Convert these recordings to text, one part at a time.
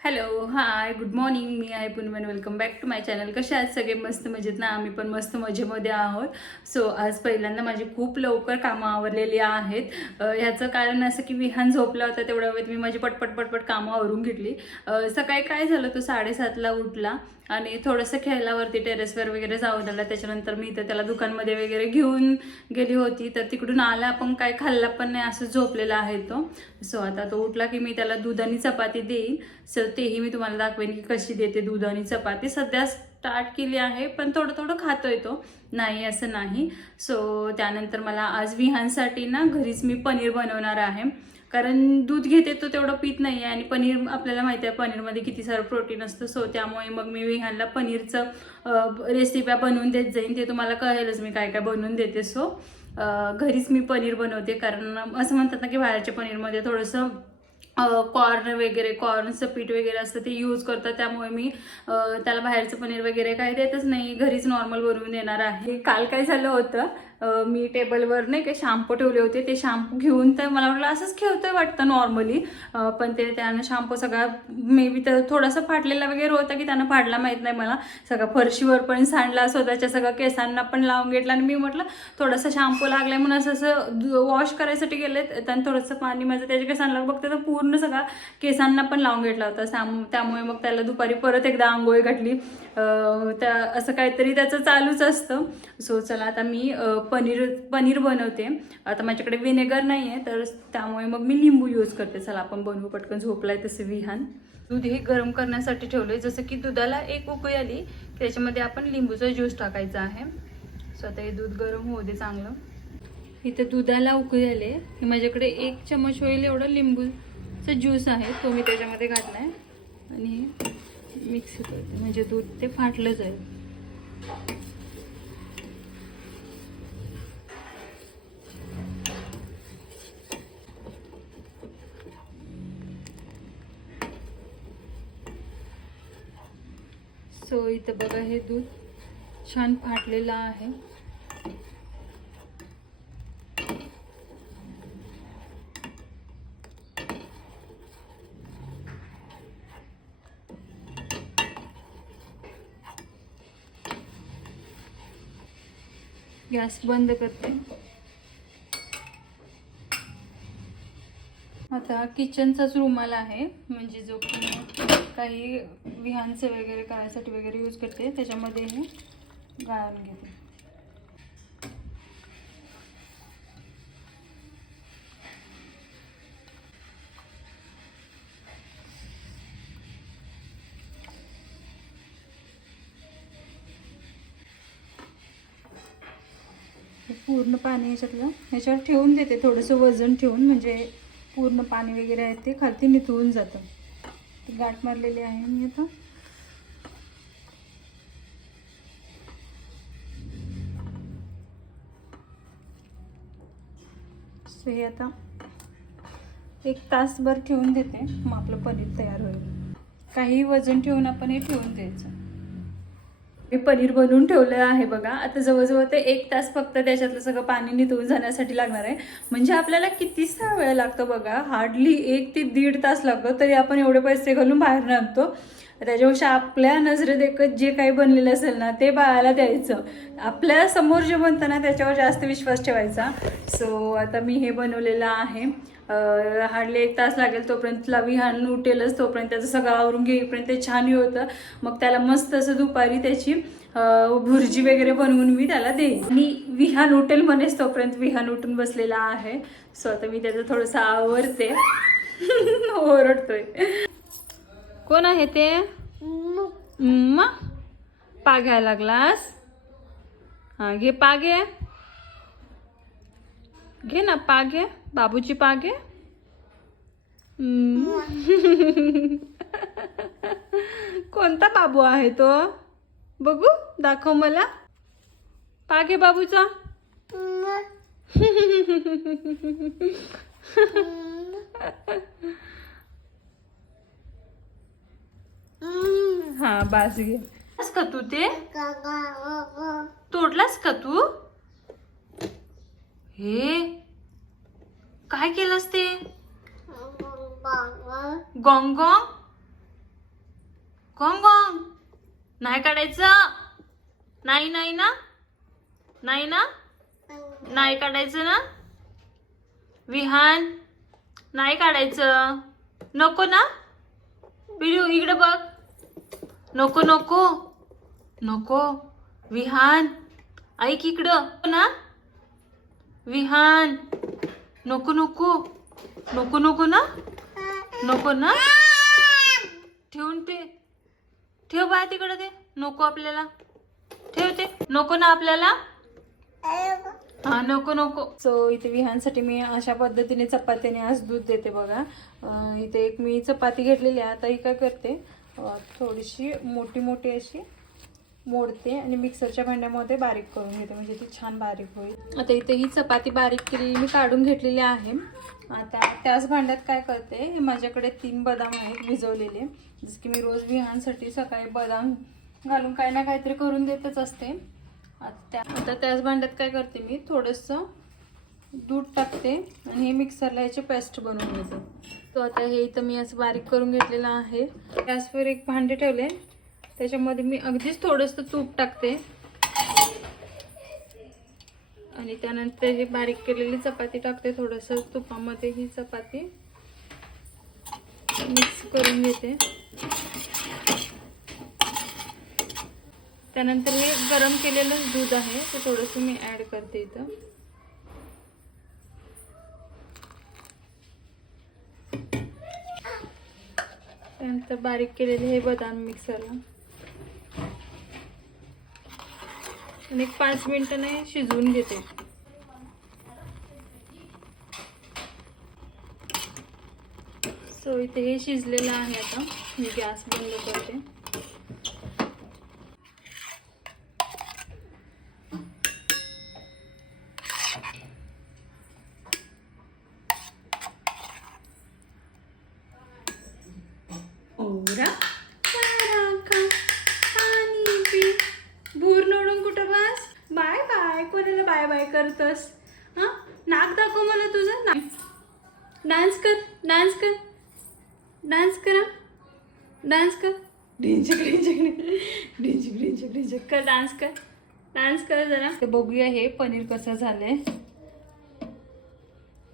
Hello hi good morning मी आहे पुनमन welcome back to my channel कसे आज सगळे? मस्त मजेत ना? आम्ही पण मस्त मजेमध्ये आहोत. सो आज पहिल्यांदा माझी खूप लवकर कामं आवरलेली आहेत. ह्याचं कारण असं की विहान झोपला होता तेवढ्या वेळेत मी माझी पटपट पटपट कामं आवरून घेतली. सकाळी काय झालं? तो साडेसातला उठला आणि थोडंसं खेळावरती टेरेसवर वगैरे जाऊन आला. त्याच्यानंतर मी इथं त्याला दुकानमध्ये वगैरे घेऊन गेली होती. तर तिकडून आला. पण काय खाल्ला पण नाही असं झोपलेला आहे तो. सो आता तो उठला की मी त्याला दूध आणि चपाती देईन. सो तेही मी तुम्हाला दाखवेन की कशी देते दूध आणि चपाती. सध्या स्टार्ट केली आहे पण थोडं थोडं खातोय तो. नाही असं नाही. सो त्यानंतर मला आज विहानसाठी ना घरीच मी पनीर बनवणार आहे. कारण दूध घेते तो तेवढं पीत नाही आहे आणि पनीर आपल्याला माहिती आहे पनीरमध्ये किती सारं प्रोटीन असतं. सो त्यामुळे मग मी विहानला पनीरचं रेसिप्या बनवून देत जाईन. ते तुम्हाला कळेलच मी काय काय बनवून देते. सो घरीच मी पनीर बनवते. कारण असं म्हणतात ना की बाहेरच्या पनीरमध्ये थोडंसं कॉर्न वगैरे कॉर्नचं पीठ वगैरे असतं ते यूज करतात. त्यामुळे मी त्याला बाहेरचं पनीर वगैरे काही देतच नाही. घरीच नॉर्मल बनवून देणार आहे. काल काय झालं होतं? मी टेबलवर नाही का शॅम्पू ठेवले होते. ते शॅम्पू घेऊन तर मला वाटलं असंच खेळतोय वाटतं नॉर्मली. पण ते त्यानं शॅम्पू सगळा मे बी तर थोडासा फाटलेला वगैरे होता की त्यानं फाडला माहीत नाही मला. सगळा फरशीवर पण सांडला स्वतःच्या सगळ्या केसांना पण लावून घेतला आणि मी म्हटलं थोडासा शॅम्पू लागलाय म्हणून असं असं वॉश करायसाठी गेले त्यानं थोडंसं पाणी माझं त्याच्या केसांना बघते तर पूर्ण सगळा केसांना पण लावून घेतला होता. त्यामुळे मग त्याला दुपारी परत एकदा आंघोळी घातली. त्या असं काहीतरी त्याचं चालूच असतं. सो चला आता मी पनीर पनीर बनवते. आता माझ्याकडे विनेगर नाही आहे तर त्यामुळे मग मी लिंबू यूज करते. चला आपण बनवू पटकन. झोपलाय तसं विहान. दूध हे गरम करण्यासाठी ठेवलंय. जसं की दुधाला एक उकळी आली की त्याच्यामध्ये आपण लिंबूचा ज्यूस टाकायचा आहे. सो आता हे दूध गरम होऊ दे चांगलं. इथे दुधाला उकळी आले. की माझ्याकडे एक चमच होईल एवढं लिंबूचा ज्यूस आहे. तो मी त्याच्यामध्ये घातलाय. आणि मिक्स करते. म्हणजे दूध ते फाटलं जाईल. सो इथं बघा हे दूध छान फाटलेलं आहे. गॅस बंद करते. आता किचनचाच रुमाल आहे म्हणजे जो पण काही विहानचे वगैरे करायसाठी वगैरे यूज करते. त्याच्यामध्ये हे गाळून घेते. पूर्ण पाणी याच्यातलं ह्याच्यावर ठेवून देते थोडंसं वजन ठेवून म्हणजे पूर्ण पाणी वगैरे आहे ते खालती निथळून जातं. गाठ मारलेली आहे मी आता. सो हे आता एक तासभर ठेवून देते. मग आपलं पनीर तयार होईल. काही वजन ठेवून आपण हे ठेवून द्यायचं. मी पनीर बनवून ठेवलं आहे बघा. आता जवळजवळ ते एक तास फक्त त्याच्यातलं सगळं पाणी निथळून जाण्यासाठी लागणार आहे. म्हणजे आपल्याला कितीसा वेळ लागतो बघा. हार्डली एक ते दीड तास लागतो तरी आपण एवढे पैसे घालून बाहेर आणतो त्याच्यापेक्षा आपल्या नजरे देखत जे काही बनलेलं असेल ना ते बाळाला द्यायचं. आपल्यासमोर जे बनतं ना त्याच्यावर जास्त विश्वास ठेवायचा. सो आता मी हे बनवलेलं आहे. हार्डली एक तास लागेल तोपर्यंत तुला विहान उठेलच तोपर्यंत त्याचं सगळं आवरून घेईपर्यंत ते छान होतं. मग त्याला मस्त असं दुपारी त्याची भुर्जी वगैरे बनवून मी त्याला देईन. आणि विहान उठेल म्हणेच तोपर्यंत विहान उठून बसलेला आहे. सो आता मी त्याचं थोडंसं आवरते. ओरडतोय. कोण आहे ते? पाघायला लागलास? हा घे पागे घे. ना पागे बाबूची पागे हम्म. कोणता बाबू आहे तो? बघू दाखव मला. पागे बाबूचा? हा बास घे. का तू ते? तोडलास का तू? हे काय केलंस ते? गॉंग गोंग गोंग गोंग नाही काढायचं? नाही नाही ना? नाही ना? नाही काढायचं ना? विहान? नाही काढायचं. नको ना? पिलू इकडे बघ. नको नको. नको. विहान? ऐक इकडं. ना? विहान? नको नको. नको नको ना? नको ना? ठेवून ते ठेव बाय तिकडे ते. नको आपल्याला. ठेव ते. नको ना आपल्याला? हा नको नको. सो इथे विहानसाठी मी अशा पद्धतीने चपातीने आज दूध देते बघा. इथे एक मी चपाती घेतलेली आहे. आता ही काय करते? थोडीशी मोठी मोठी अशी मोडते आणि मिक्सरच्या भांड्यामध्ये बारीक करून घेते. म्हणजे ती छान बारीक होईल. आता इथे ही चपाती बारीक केलेली मी काढून घेतलेली आहे. आता त्याच भांड्यात काय करते हे माझ्याकडे तीन बदाम आहेत भिजवलेले. जसं की मी रोज विहानसाठी सकाळी बदाम घालून काही ना काहीतरी करून देतच असते. आता त्या आता त्याच भांड्यात काय करते मी थोडंसं दूध टाकते आणि हे मिक्सरला याची पेस्ट बनवून घेते. तो आता हे इथं मी असं बारीक करून घेतलेलं आहे. गॅसवर एक भांडे ठेवले. त्याच्यामध्ये मी अगदीच थोडंसं तूप टाकते. आणि त्यानंतर हे बारीक केलेली चपाती टाकते थोडंसं तुपामध्ये ही चपाती मिक्स करून घेते. त्यानंतर हे गरम केलेलं दूध आहे ते थोडंसं मी ॲड करते इथं. त्यानंतर बारीक केलेले हे बदाम मिक्सरला. आणि एक पाच मिनटाने शिजवून घेते. सो इथे हे शिजलेलं आहे आता. मी गॅस बंद करते ओरा ताराका पाणी पी भूर नोडून कुठं बस बाय बाय कोणाला बाय बाय करतस. हा? नाक दाखव मला तुझं. नाक डान्स कर डान्स कर. डान्स करा डान्स कर. डिंचक डिंचक डिंचक डिंचक डिंचक कर डान्स कर. डान्स कर जरा. ते बघूया हे पनीर कसं झालंय.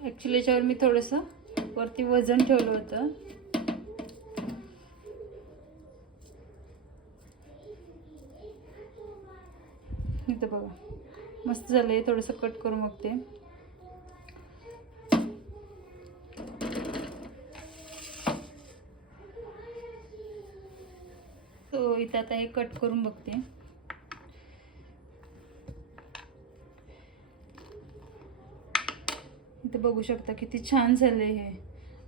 ॲक्च्युली याच्यावर मी थोडंसं वरती वजन ठेवलं होतं. इथं बघा. मस्त झालं आहे थोडंसं कट करू मग ते इथं आता हे कट करून बघते. इथं बघू शकता किती छान झालंय हे.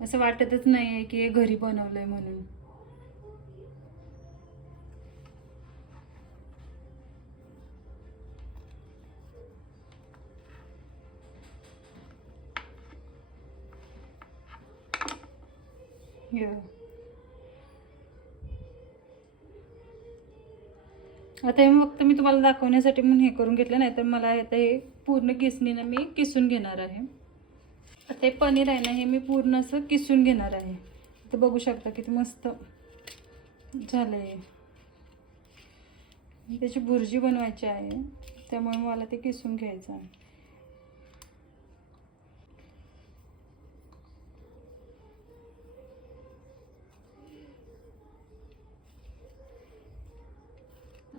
असं वाटतच नाही आहे की हे घरी बनवलंय म्हणून. Yeah. आता हे फक्त मी तुम्हाला दाखवण्यासाठी म्हणून हे करून घेतलं नाही तर मला आता हे पूर्ण किसणीनं मी किसून घेणार आहे. आता हे पनीर आहे ना हे मी पूर्ण असं किसून घेणार आहे. तर बघू शकता किती मस्त झालं आहे त्याची भुर्जी बनवायची आहे त्यामुळे मला ते किसून घ्यायचं आहे.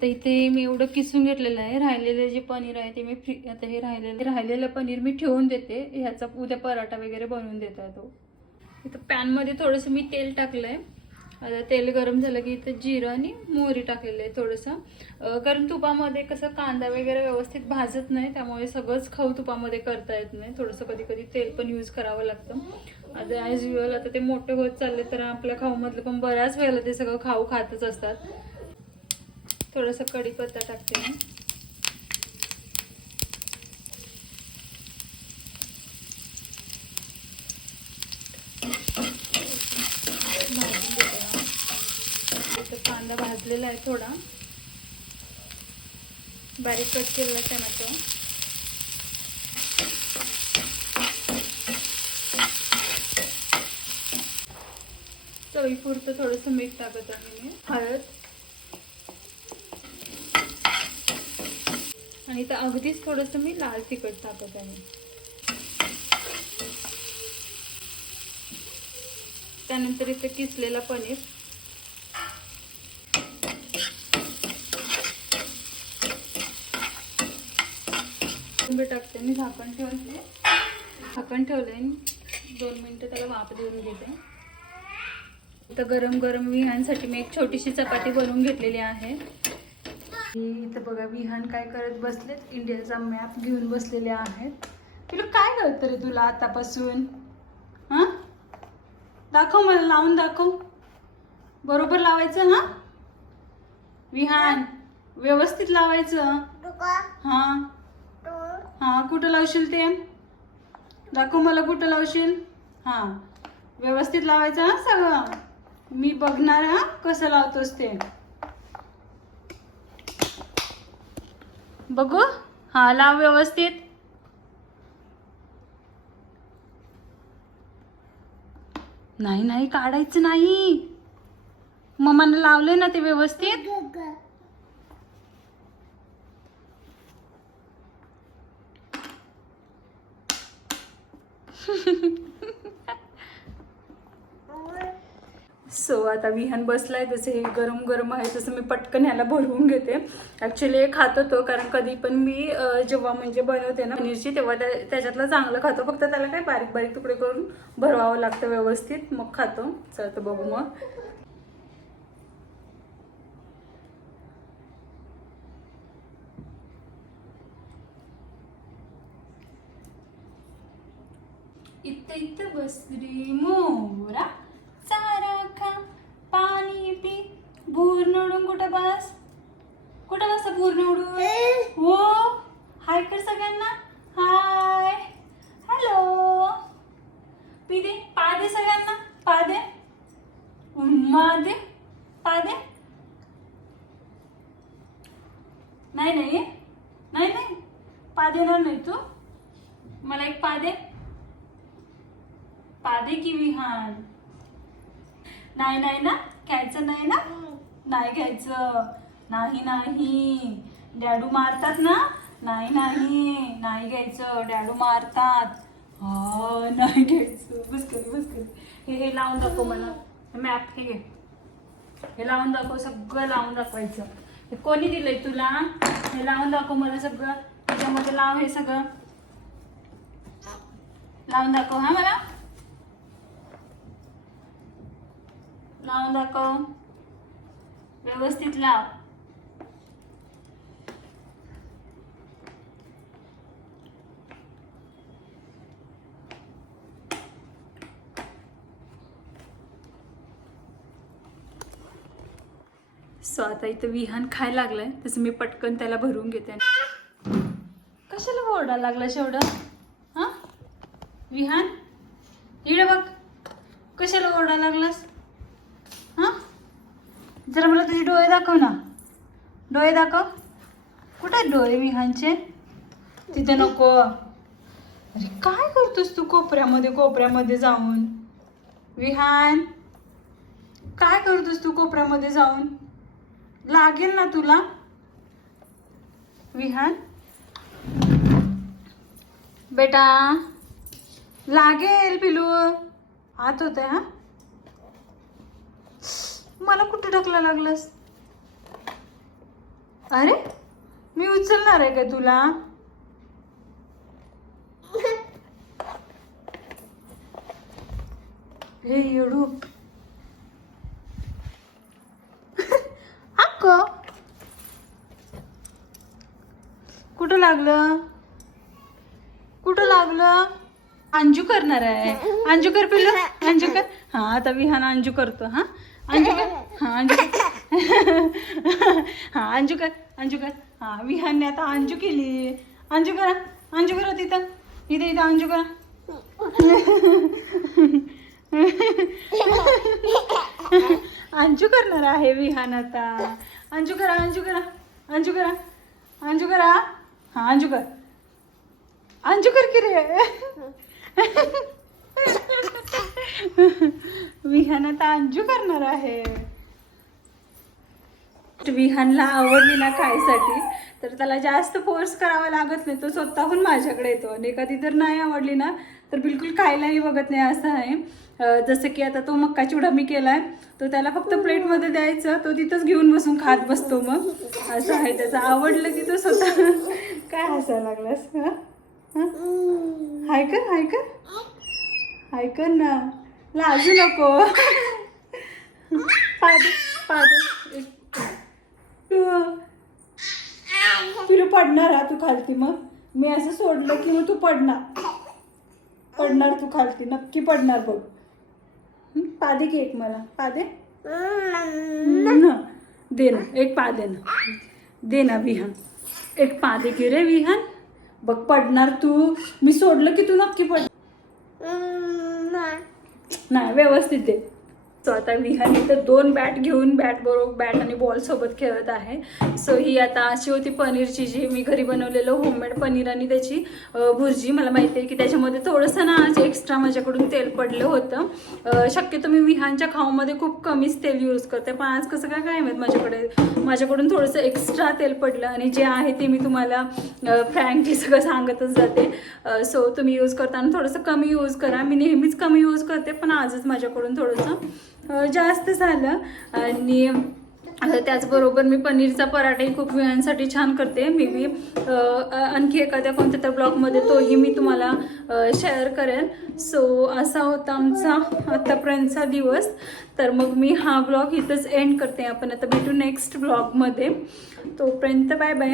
तर इथे मी एवढं किसून घेतलेलं आहे. राहिलेलं जे पनीर आहे ते मी फ्री आता हे राहिलेलं राहिलेलं पनीर मी ठेवून देते. ह्याचा उद्या पराठा वगैरे बनवून देता तो. इथं पॅनमध्ये थोडंसं मी तेल टाकलं आहे आता तेल गरम झालं की इथं जिरं आणि मोहरी टाकलेलं आहे थोडंसं. कारण तुपामध्ये कसं कांदा वगैरे व्यवस्थित भाजत नाही त्यामुळे सगळंच खाऊ तुपामध्ये करता येत नाही. थोडंसं कधी कधी तेल पण यूज करावं लागतं. आता ॲज युअल आता ते मोठे होत चालले तर आपल्या खाऊमधलं पण बऱ्याच वेळेला ते सगळं खाऊ खातच असतात. थोडासा कढीपत्ता टाकते मी. कांदा भाजलेला आहे थोडा. बारीक कट केलेला टमॅटो. तो चवीपुरतं थोडंसं मीठ टाकत आहे मी. हळद. आणि तर अगदीच थोडंसं मी लाल तिखट टाकत आहे. त्यानंतर इथे किसलेला पनीर. कोथिंबीर टाकते मी झाकण ठेवते. झाकण ठेवले दोन मिनटं त्याला वाफ देऊन घेते. तर गरम गरम विहांसाठी मी एक छोटीशी चपाती बनवून घेतलेली आहे. इथं बघा विहान काय करत बसलेत इंडियाचा मॅप घेऊन बसलेले आहेत. तुला काय कळतं रे तुला आतापासून? हां? दाखव मला लावून दाखव. बरोबर लावायचं हा? विहान व्यवस्थित लावायचं हा. हा कुठं लावशील ते? दाखव मला कुठं लावशील. हा. व्यवस्थित लावायचं हा सगळं? मी बघणार हा कसं लावतोस ते. बघू. हा लाव व्यवस्थित. नाही नाही काढायचं नाही. मम्माने लावले ना ते व्यवस्थित. सो आता विहान बसलाय जसं हे गरम गरम आहे तसं मी पटकन ह्याला भरवून घेते. ॲक्च्युली हे खात होतो कारण कधी पण मी जेव्हा म्हणजे बनवते ना पनीरची तेव्हा त्या त्याच्यातलं चांगलं खातो. फक्त त्याला काय बारीक बारीक तुकडे करून भरवावं लागतं व्यवस्थित. मग खातो. चल तर बघू मग. इथं इथं बसरी मोरा. खा पाणी पी भूर निवडून कुठं बस कुठं बस भूर निवडून हो हाय कर सगळ्यांना हाय हॅलो पी दे पा दे सगळ्यांना पा दे उम्मा दे पा दे नाही नाही नाही नाही पा देणार नाही तू मला एक पा दे पादे की विहान नाही नाही ना घ्यायचं नाही ना नाही घ्यायचं नाही. नाही डॅडू मारतात ना? नाही नाही. नाही घ्यायचं. डॅडू मारतात. हा नाही घ्यायचं. बस करी बस हे हे लावून दाखव मला. मॅप हे घे. हे लावून दाखव सगळं लावून दाखवायचं. हे कोणी दिलंय तुला? हे लावून दाखव मला सगळं. त्याच्यामध्ये लाव हे सगळं. लावून दाखव हा मला. लावून दाखव. व्यवस्थित लाव. सो आता इथं विहान खायला लागलाय. तसं मी पटकन त्याला भरून घेते. कशाला ओरडा लागला शेवडा हा? विहान? इकडे बघ. कशाला ओरडा लागलास? हा? जरा मला तुझे डोळे दाखव ना. डोळे दाखव. कुठे डोळे विहानचे? तिथे नको. अरे काय करतोस तू कोपऱ्यामध्ये कोपऱ्यामध्ये जाऊन? विहान? काय करतोस तू कोपऱ्यामध्ये जाऊन? लागेल ना तुला? विहान? बेटा लागेल पिलू. आत होत हा? मला कुठे ढकला लागलास? अरे मी उचलणार आहे का तुला? हे येडू अक्क कुठं लागलं? कुठं लागलं? अंजू करणार आहे. अंजू कर पिल्लू. अंजू कर. हा आता विहान अंजू करतो हा? अंजू कर. हा अंजू कर. हा अंजू कर. अंजू कर. हा विहानने आता अंजू केली. अंजू करा. अंजू करा तिथं. इथे इथं अंजू करा. अंजू करणार आहे विहान आता. अंजू करा अंजू करा. अंजू करा. अंजू करा. हा अंजू कर। अंजू कर की रे विहान आता अंजू करणार आहे। विहानला आवडली ना खायसाठी तर त्याला जास्त फोर्स करावा लागत नाही. तो स्वतःहून माझ्याकडे येतो. आणि कधी जर नाही आवडली ना तर बिलकुल खायलाही बघत नाही असं आहे. जसं की आता तो मक्का चिवडा मी केला आहे तो त्याला फक्त प्लेटमध्ये द्यायचं. तो तिथंच घेऊन बसून खात बसतो मग. असं आहे. त्याचं आवडलं की तो स्वतः काय हसायला लागलास? हाय कर हाय कर हाय कर ना. लाजू नको. पाद पाद. तुला पडणार हा तू खालती मग. मी असं सोडलं की मग तू पडणार. पडणार तू खालती. नक्की पडणार बघ? पादे की एक मला. पादे? न दे ना. एक पादे ना. दे ना विहान. एक पादे की रे विहान. बघ पडणार तू. मी सोडलं की तू नक्की पड नाही. व्यवस्थित दे सो आता विहानी तर दोन बॅट घेऊन बॅट बरोबर बॅट आणि बॉल सोबत खेळत आहे. सो ही आता अशी होती पनीरची जी मी घरी बनवलेलं होममेड पनीर आणि त्याची भुर्जी. मला माहिती आहे की त्याच्यामध्ये थोडंसं ना आज एक्स्ट्रा माझ्याकडून तेल पडलं होतं. शक्यतो मी विहानच्या खाऊमध्ये खूप कमीच तेल यूज करते. पण आज कसं काय काय माहीत माझ्याकडे माझ्याकडून थोडंसं एक्स्ट्रा तेल पडलं आणि जे आहे ते मी तुम्हाला फ्रँकली सगळं सांगतच जाते. सो तुम्ही यूज करताना थोडंसं कमी यूज करा. मी नेहमीच कमी यूज करते पण आजच माझ्याकडून थोडंसं जास्त झालं. आणि त्याचबरोबर मी पनीरचा पराठाही खूप वेळांसाठी छान करते. मे बी आणखी एखाद्या कोणत्या तर ब्लॉगमध्ये तोही मी तुम्हाला शेअर करेन सो असा होता आमचा आतापर्यंतचा दिवस. तर मग मी हा ब्लॉग इथंच एंड करते. आपण आता भेटू नेक्स्ट ब्लॉगमध्ये. तोपर्यंत बाय बाय